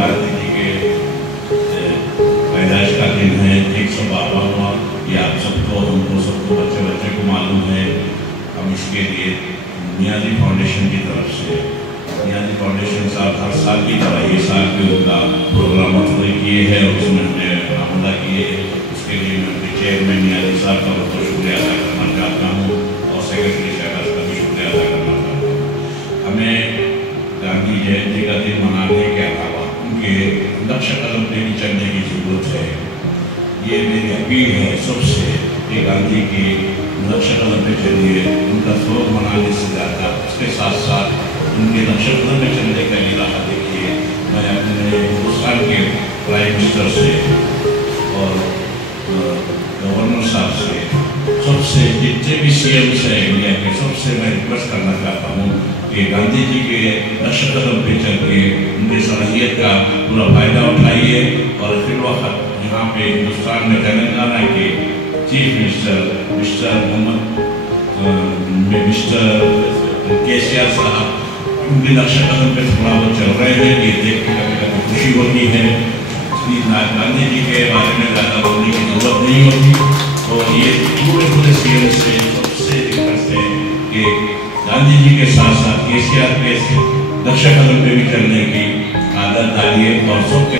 गांधी जी के पैदाइश का दिन है 112वां। ये आप सबको, हमको सबको, बच्चे बच्चे को मालूम है। हम इसके लिए नियाज़ी फाउंडेशन की तरफ से, नियाज़ी फाउंडेशन साहब हर साल की तरह ये साल भी उनका प्रोग्राम मुतल किए हैं और उसमें हमने आमदा किए। उसके लिए मैं अपने चेयरमैन नियाज़ी साहब का बहुत शुक्रिया अदा करना चाहता हूँ और सेक्रेटरी साहब का भी शुक्रिया अदा करना चाहता हूँ। हमें गांधी जयंती का दिन मनाने के अलावा उनके नक्श कदम पे भी चलने की ज़रूरत है। ये मेरी अपील है सबसे कि गांधी की नक्श कदम पे चलिए। उनका स्वरूप मनाने से ज़्यादा उसके साथ साथ उनके नक्श कदम पे चलने का इरादा देखिए। मैं अपने हिंदुस्तान के प्राइम मिनिस्टर से और गवर्नर साहब से, सबसे जितने भी CM है इंडिया के, सबसे मैं रिक्वेस्ट करना चाहता हूँ कि गांधी जी के नक्श कदम पे चल के उनकी सलाहियत का पूरा फ़ायदा उठाइए। और फिर वक्त यहाँ पे हिंदुस्तान में तेलंगाना के चीफ मिनिस्टर मिस्टर KCR साहब उनके नक्श कदम पे थोड़ा बहुत चल रहे हैं। ये देख के कभी कभी खुशी होती है। गांधी जी के बारे में ज़्यादा बोलने की जरूरत नहीं होती। तो ये पूरे CM से सबसे रिक्वेस्ट है कि गांधी जी के साथ साथ KCR के नक्श कदम पे भी चलने की आदत डालिए और सबके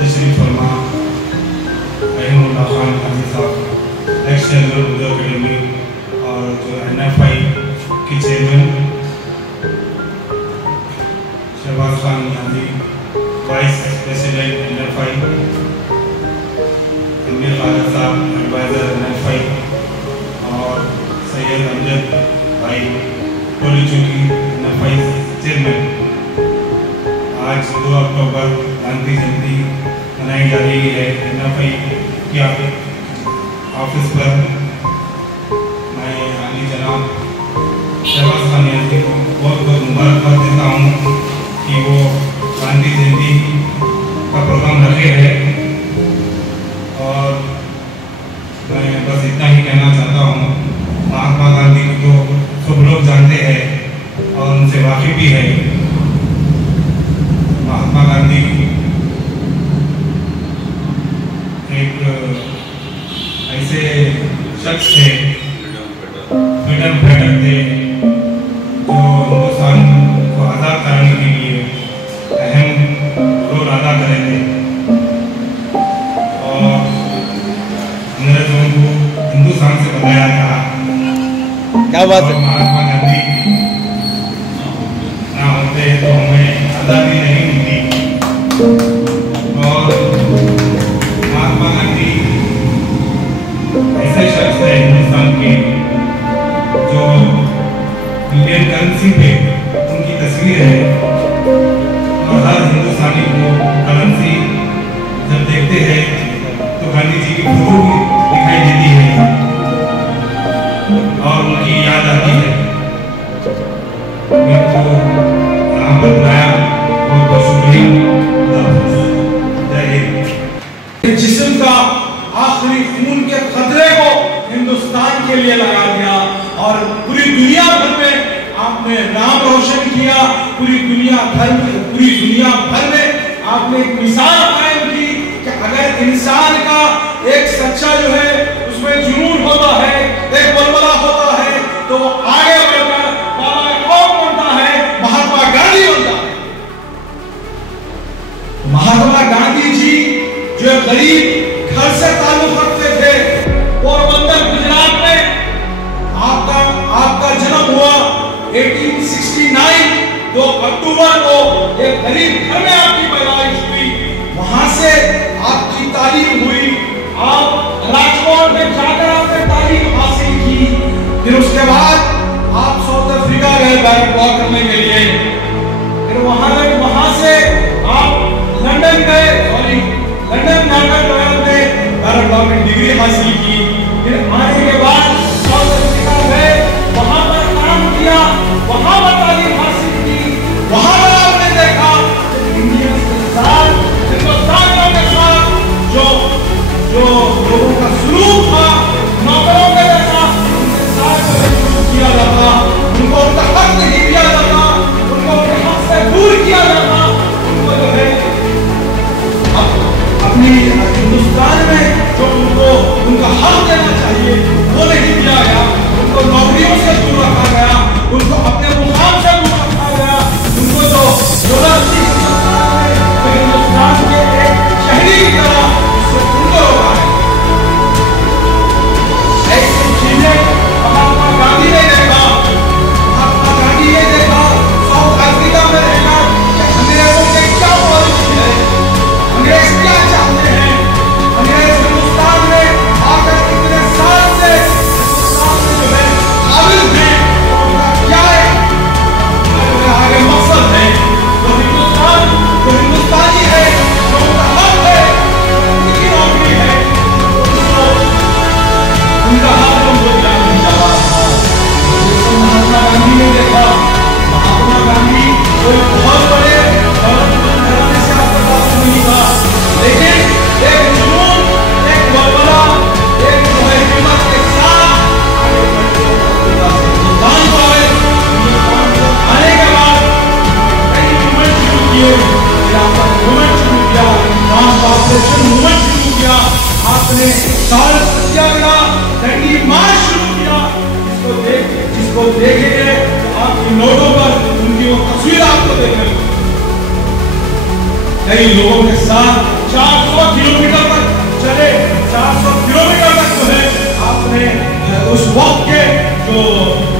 तशरीफ फरमा रहमुल्लाह खान हाजी साहब, एक्स जनरल उर्दू अकेडमी और जो NFI के चेयरमैन शहबाज खान हाजी, वाइस प्रेसिडेंट NFI, अमीर खान साहब एडवाइज़र NFI और सैयद अमजद भाई टोली चौकी NFI चेयरमैन। आज 2 अक्टूबर गांधी जयंती मनाई जा रही है। NFI के ऑफिस पर मैं आली जनाब शहबाज खान यादी को बहुत बहुत मुबारकबाद देता हूँ कि वो गांधी जयंती का प्रोग्राम रखे हैं। और मैं बस इतना ही कहना चाहता हूँ, महात्मा गांधी को तो सब लोग जानते हैं और उनसे वाकिफ भी है। महात्मा गांधी एक ऐसे शख्स थे, फ्रीडम फाइटर थे, जो हिंदुस्तान को आज़ाद कराने के लिए अहम रोल अदा करे थे और अंग्रेजों को हिंदुस्तान से बनाया था। क्या बात है। महात्मा गांधी ना होते तो हमें आज़ादी नहीं मिलती। और महात्मा गांधी ऐसे शख्स है हिंदुस्तान के जो इंडियन करेंसी पे उनकी तस्वीर है और हर हिंदुस्तानी को करेंसी जब देखते हैं तो गांधी जी की फोटो भी दिखाई देती है और उनकी याद आती है। मैं तो यहाँ पर बुलाया, बहुत बहुत शुक्रिया। जिस्म का आखिरी खून के खतरे को हिंदुस्तान के लिए लगा दिया और पूरी दुनिया भर में आपने नाम रोशन किया। पूरी दुनिया भर में आपने एक मिसाल कायम की कि अगर इंसान का एक सच्चा जो है उसमें जुनून होता है, एक बलबला होता है, तो आगे बढ़कर बाबा कौन बनता है? महात्मा गांधी बनता है। महात्मा गांधी जी जो गरीब घर से ताल्लुक रखते थे, पोरबंदर गुजरात में आपका जन्म हुआ 1869 2 अक्टूबर को। एक गरीब घर में आपकी पैदाइश हुई, वहां से आपकी तालीम हुई। आप राजकोट में जाकर आपने तालीम हासिल की। फिर उसके बाद आप साउथ अफ्रीका गए बैरक लॉ करने के लिए। फिर वहां से आप लंदन गए, लंदन जाकर आपने बैरक लॉ में डिग्री हासिल की। फिर आने के बाद साउथ अफ्रीका गए, वहां पर काम किया, वहां पर तालीम हासिल की। मजबूर किया जाता उनको जो है अपनी हिंदुस्तान में जो उनको उनका हक देना चाहिए वो नहीं दिया गया, उनको नौकरियों से दूर रखा गया, उनको अपने मुकाम से दूर रखा गया, उनको जो जरूरत थी हिंदुस्तान के एक शहरी की तरह उससे उनको रोका है। ऐसी चीजें महात्मा गांधी ने देखा, महात्मा गांधी ने देखा साउथ अफ्रीका में रहकर कि अंग्रेजों के क्या पॉलिसी है, अंग्रेज क्या चाहते हैं, अंग्रेज हिंदुस्तान में आकर कितने साल से हिंदुस्तान में जो है काबिल हैं, उनका क्या है आगे मकसद है, जो हिंदुस्तान जो हिंदुस्तानी है, जो उनका हक है, उनकी नौकरी है, उनका हक उनको दिया नहीं जा रहा था। महात्मा गांधी ने देखा, महात्मा गांधी कोई बहुत बड़े घराने से आपके पास नहीं था, लेकिन एक जुनून, एक बलबला, एक जो है हिम्मत के साथ हिंदुस्तान को आए। हिंदुस्तान को आने के बाद कई मूवमेंट शुरू किए, खिलाफत मूवमेंट शुरू किया, ट्रांसफॉर्मेशन मूवमेंट शुरू किया, आपने साल सत्याग्रह दंडी मार्च शुरू किया, जिसको देखेंगे तो आपकी नोटों पर उनकी वो तस्वीर आपको देखने को कई लोगों के साथ 400 किलोमीटर तक चले, 400 किलोमीटर तक जो है आपने उस वक्त के जो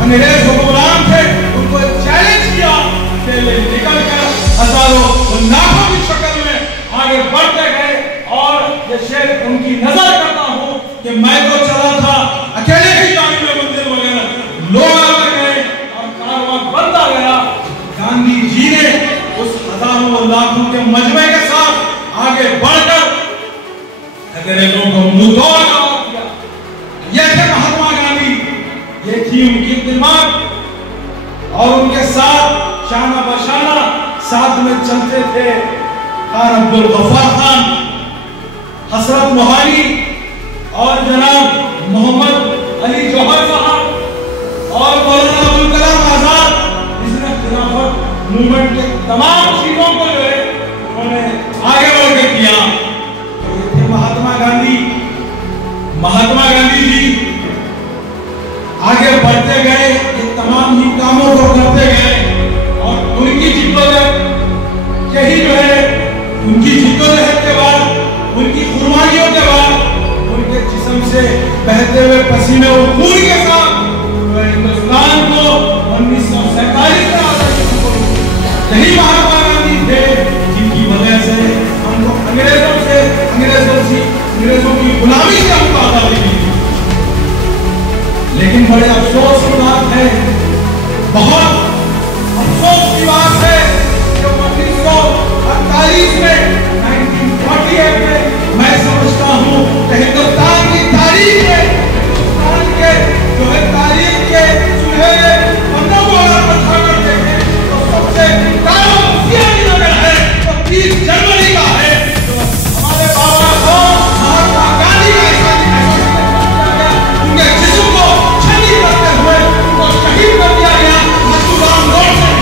अंग्रेज हुक्मरान थे उनको चैलेंज किया, अकेले निकलकर हजारों लाखों की शक्ल में आगे बढ़ते गए। और ये शेर उनकी नजर करता हूं कि मैं तो चला था अकेले ही गाड़ी में मंदिर वगैरह, लोग आकर गए और कारवां बढ़ता गया। गांधी जी ने उस हजारों लाखों के मजमे के साथ आगे बढ़कर अंग्रेजों को मुंहतोड़ जवाब दिया। ये थे महात्मा गांधी, ये थी उनकी दिमाग, और उनके साथ शाना बशाना साथ में चलते थे खान अब्दुल गफ्फार खान, हसरत मोहानी और जनाब मोहम्मद अली जौहर साहब और मौलाना अबुल कलाम आजाद, जिसने खिलाफत मूवमेंट के तमाम चीजों को जो है उन्होंने आगे बढ़कर किया। तो ये थे महात्मा गांधी। महात्मा गांधी जी आगे बढ़ते गए, ये तमाम ही कामों को करते गए, और उनकी जिद्दोजहद यही जो है उनकी जिद्दोजहद के बाद, उनकी कुर्बानियों के बाद, उनके जिस्म से बहते हुए पसीने और खून के साथ हिंदुस्तान को 1947 में आजादी को यही महात्मा गांधी थे जिनकी वजह से हमको अंग्रेजों की गुलामी से हमको आजादी मिली। लेकिन बड़े अफसोस की बात है, बहुत अफसोस की बात है कि 1948 में 1948 में मैं समझता हूं कि हिंदुस्तान की तारीख में, हिंदुस्तान के जो है तारीख के सुनहरे पन्नों को अगर उठाकर देखें तो सबसे नगर है तो 30 जनवरी का है, तो हमारे बाबा साहब महात्मा गांधी का ऐसा उनके जिस्म को छली करते हुए उनको शहीद कर दिया गया मथुराम रोड में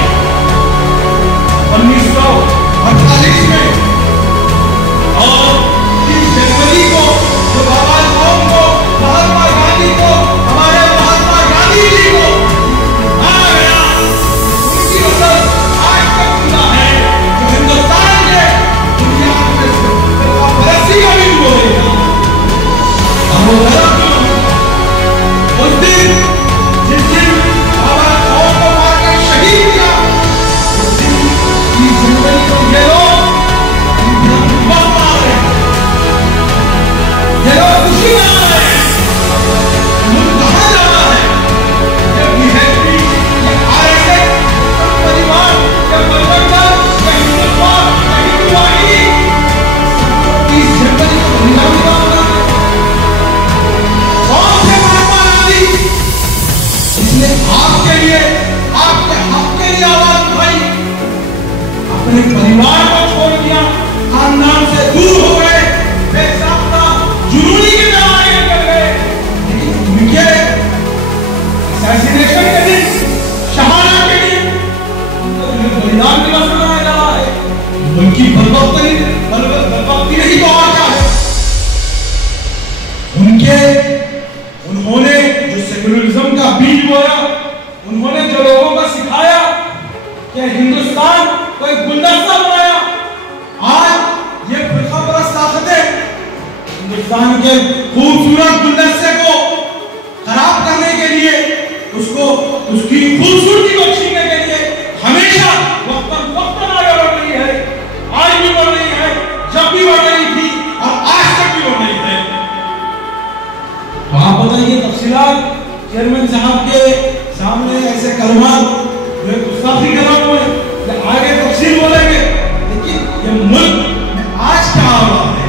1948 में। और 30 जनवरी को जो बाबा साहब को, महात्मा गांधी को, हमारे महात्मा गांधी जी को मारा गया, उनकी असर आज तक जिंदा है, जो हिंदुस्तान के दुनिया में बरसी का भी बोलेगा। उस दिन जिस दिन बाबा साहब को मारकर शहीद किया, उस दिन 30 जनवरी को ये लोग खुशी मना रहे हैं। मुल्क कहां जा रहा है? ये बीजेपी, ये आरएसएस, परिवार, ये गठबंधन, ये हिंदुत्व, ये हिंदुवादी 30 जनवरी को नीलामी का होगा। कौन से महात्मा गांधी इसने आपके लिए, आपके हक के लिए आवाज उठाई, अपने परिवार को छोड़ दिया, खानदान से दूर हो गए, बेसाख्ता जुनूनी की तरह आगे कर गए, लेकिन उनके असैसिनेशन के दिन, शहादत के दिन उनका बलिदान दिवस मनाया उनकी बर्बादी नहीं तो और क्या है? उन्होंने जो सेक्युलरिज्म का बीज बोया, उन्होंने जो लोगों को सिखाया कि हिंदुस्तान कोई गुलदस्ता बनाया, आज ये फिरका परस्त ताकतें हिंदुस्तान के खूबसूरत गुलदस्ते को खराब करने के लिए, उसकी खूबसूरती को छीनने के लिए हमेशा वक्तन आगे बढ़ रही है। आज भी बढ़ रही है, जब भी बढ़ रही थी और आज तक भी बढ़ रही है। तो आप बताइए तफसीलात। चेयरमैन साहब के सामने ऐसे कलमात जो गुस्ताखी कर रहा हूं, आगे तफसील बोलेंगे, लेकिन ये मुल्क में आज क्या हो रहा है,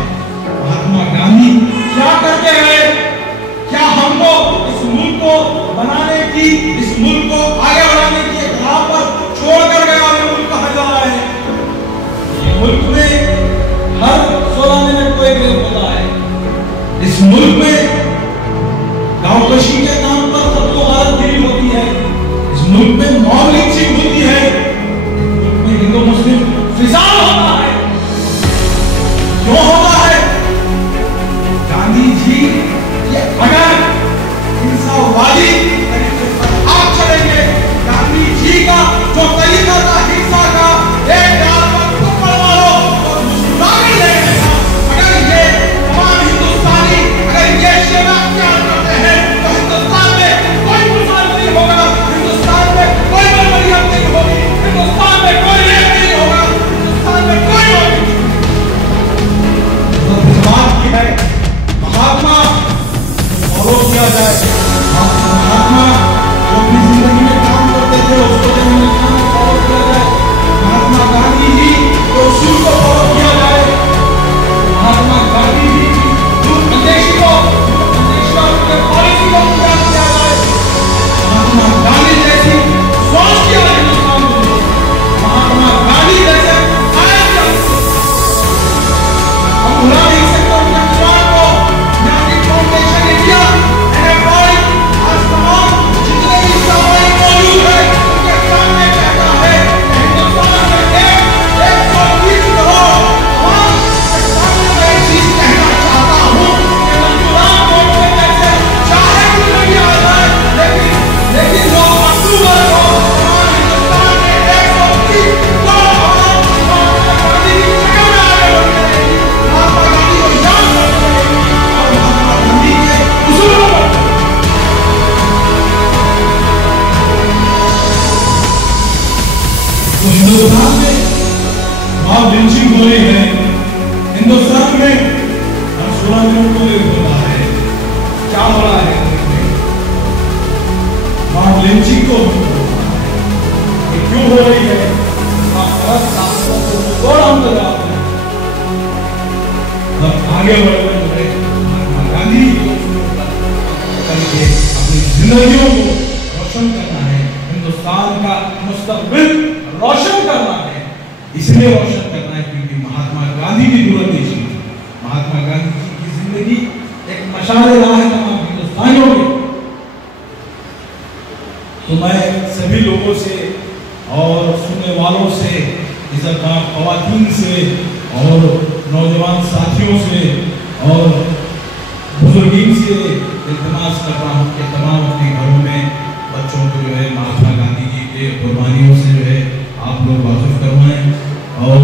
महात्मा गांधी क्या करके गए, क्या हमको इस मुल्क को बनाने की, इस मुल्क को आगे बढ़ाने की एक राह पर छोड़कर गया और ये मुल्क कहां जा रहा है? ये मुल्क में हर 16 मिनट को एक रेप होता है। इस मुल्क में गांवकशी के नाम पर सबको गारतगिरी होती है। इस मुल्क में मॉब लिंचिंग होती है। इस मुल्क में हिंदू मुस्लिम फिसाद होता है। क्यों होता है? गांधी जी ये अगर हिंसावादी तरीके पर आप चलेंगे, गांधी जी का जो तरीका था हिंसा का, एक गाल पर थप्पड़ मारो और मुस्कुराने लगने का, अगर ये तमाम हिंदुस्तानी अगर ये सेवा अख्तियार करते हैं तो हिंदुस्तान में कोई मुसलमान नहीं होगा, हिंदुस्तान में कोई मरियम नहीं होगी, हिंदुस्तान में कोई रेप नहीं होगा, हिंदुस्तान में कोई बात की है महात्मा फॉलो किया जाए। महात्मा जो अपनी जिंदगी में काम करते थे उसको फॉलो किया जाए। महात्मा गांधी जी के उसूल को फॉलो किया जाए। महात्मा गांधी जी की दूरअंदेशी को, के पॉलिसी को पूरा किया जाए। महात्मा गांधी जैसी सोच किया हिंदुस्तान को, महात्मा गांधी जैसे हम भुला नहीं सकते उनके विचार को। ज्ञानी फाउंडेशन इंडिया आज तमाम जितने भी सामाजिक मौजूद है उनके सामने कहता है कि हिंदुस्तान में 120 करोड़ आवाम के सामने मैं एक चीज कहना चाहता हूँ कि मंजूरान गोडसे जैसे चाहे जिंदगी आ जाए, लेकिन जो अक्टूबर को तमाम हिंदुस्तान में 130 करोड़ आवाम महात्मा गांधी की शक्ल में आगे बढ़ जाएगी, महात्मा गांधी को याद करते रहेगी और महात्मा गांधी के उसूलों पर हिंदुस्तान में मॉब लिंचिंग हो रही है। हिंदुस्तान में हर 16 मिनट को एक हो रहा है। क्या हो रहा है? मॉब लिंचिंग को ये क्यों हो रही है? आगे बढ़ते महात्मा गांधी करके अपनी जिंदगियों को रोशन करना है, हिंदुस्तान का मुस्तकबिल रोशन करना है। इसलिए रोशन करना है क्योंकि महात्मा गांधी की दूरंदेशी, महात्मा गांधी जी की जिंदगी एक मशाल राह है तमाम हिंदुस्तानियों में। तो मैं सभी लोगों से और सुनने वालों से, इज़्ज़तदार ख़वातीन से और नौजवान साथियों से और बुजुर्गीन से इल्तिमास कर रहा हूँ कि तमाम अपने घरों में बच्चों को जो है महात्मा गांधी जी के कुर्बानियों से जो है आप लोग वाकिफ करवाएं और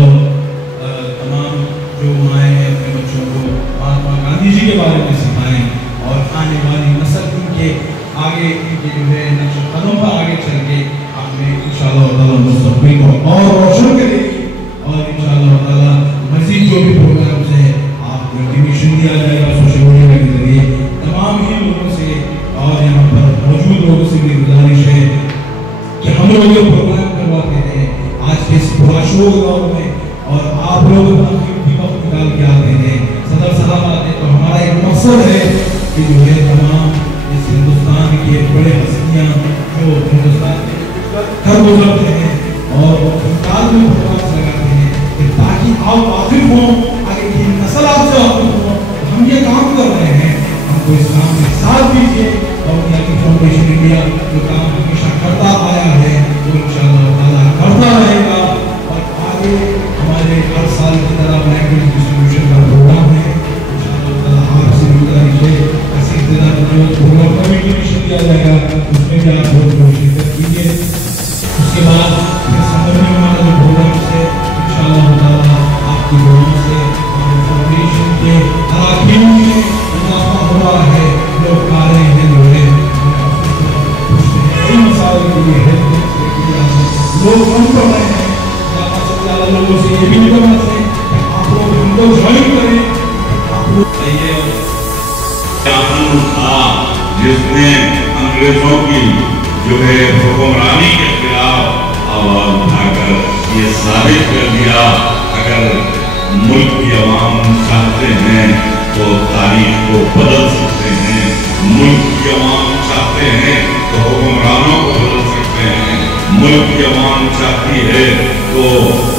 तमाम जो माएँ हैं अपने बच्चों को महात्मा गांधी जी के बारे में सिखाएं और आने वाली नस्ल उनके आगे इनके जो है नक्श कदम पर आगे चल के आपने इंशाअल्लाह ताला मुस्तक़बिल को और रोशन करेगी और इंशाअल्लाह ताला मज़ीद जो भी प्रोग्राम्स हैं आपको इंटीमेशन दिया जाएगा सोशल मीडिया के जरिए। तमाम ही लोगों से और यहाँ पर मौजूद लोगों से भी गुजारिश है कि हम लोग ये प्रोग्राम करवाते हैं आज के इस पुराशोर दौर में और आप लोग अपना कीमती वक्त निकाल के आते हैं, सदर साहब आते हैं, तो हमारा एक मकसद है कि जो है तमाम इस हिंदुस्तान के बड़े हस्तियाँ जो हिंदुस्तान कर गुजरते हैं और अस्पताल में प्रोग्राम लगाते हैं कि ताकि आप वाकिफ हों, आगे की नस्ल आपसे वाकिफ हो। हम ये काम कर रहे हैं, हमको इस काम में साथ दीजिए और ज्ञानी फाउंडेशन इंडिया जो काम हमेशा करता आया है वो इंशाअल्लाह ताला करता रहेगा और आगे हमारे ज्वाइन कर रहे हैं, आप लोगों से ये भी निकलना चाहिए आप लोग हमको ज्वाइन करें। आप लोग था जिसने अंग्रेजों की जो है हुक्मरानी के खिलाफ आवाज उठाकर ये साबित कर दिया अगर मुल्क की अवाम चाहते हैं तो तारीख को बदल सकते हैं, मुल्क की अवाम चाहते हैं तो हुक्मरानों को बदल सकते हैं, मुल्क की अवाम चाहती है तो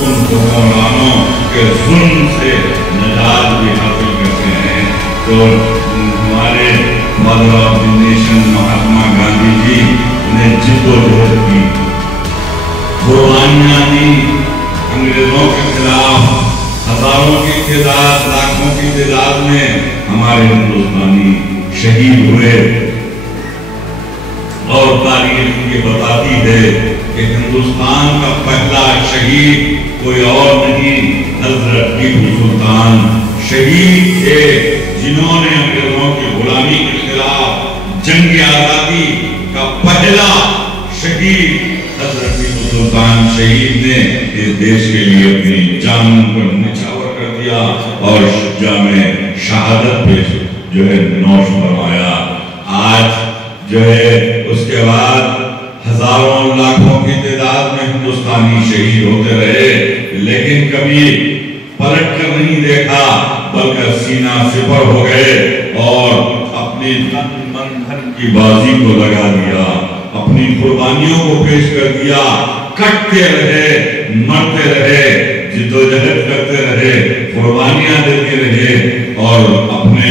उन हुक्मरानों के जुल्म से निजात भी हासिल करते हैं। तो हमारे mother of the nation Mahatma Gandhi ji ने जिद्दोजहद की, कुर्बानियां दी, अंग्रेजों के खिलाफ हजारों की तादाद लाखों की तादाद में हमारे हिंदुस्तानी शहीद हुए। और तारीख ये बताती है कि हिंदुस्तान का पहला शहीद कोई और नहीं हजरत टीपू सुल्तान शहीद थे, जिन्होंने अंग्रेजों की गुलामी के खिलाफ जंग आजादी का पहला शहीद हजरत टीपू सुल्तान शहीद ने इस देश के लिए अपनी जान पर निछावर कर दिया और शुजा में शहादत पे जो है नौश फरमाया। आज जो है उसके बाद हजारों लाखों की तादाद में हिंदुस्तानी शहीद होते रहे, लेकिन कभी पलट कर नहीं देखा, बल्कि सीना सिपर हो गए और अपनी मन धन की बाजी को लगा दिया, अपनी कुर्बानियों को पेश कर दिया, कटते रहे, मरते रहे, जिद्दोजहद करते रहे, कुर्बानियां देते रहे और अपने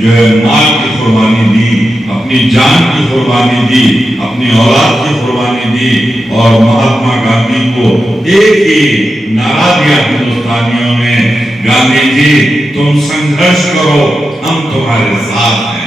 जो है माल की कुर्बानी दी, अपनी जान की कुर्बानी दी, अपनी औलाद की कुर्बानी दी। और महात्मा गांधी को एक ही नारा दिया हिंदुस्तानियों ने, गांधी जी तुम संघर्ष करो, हम तुम्हारे साथ हैं।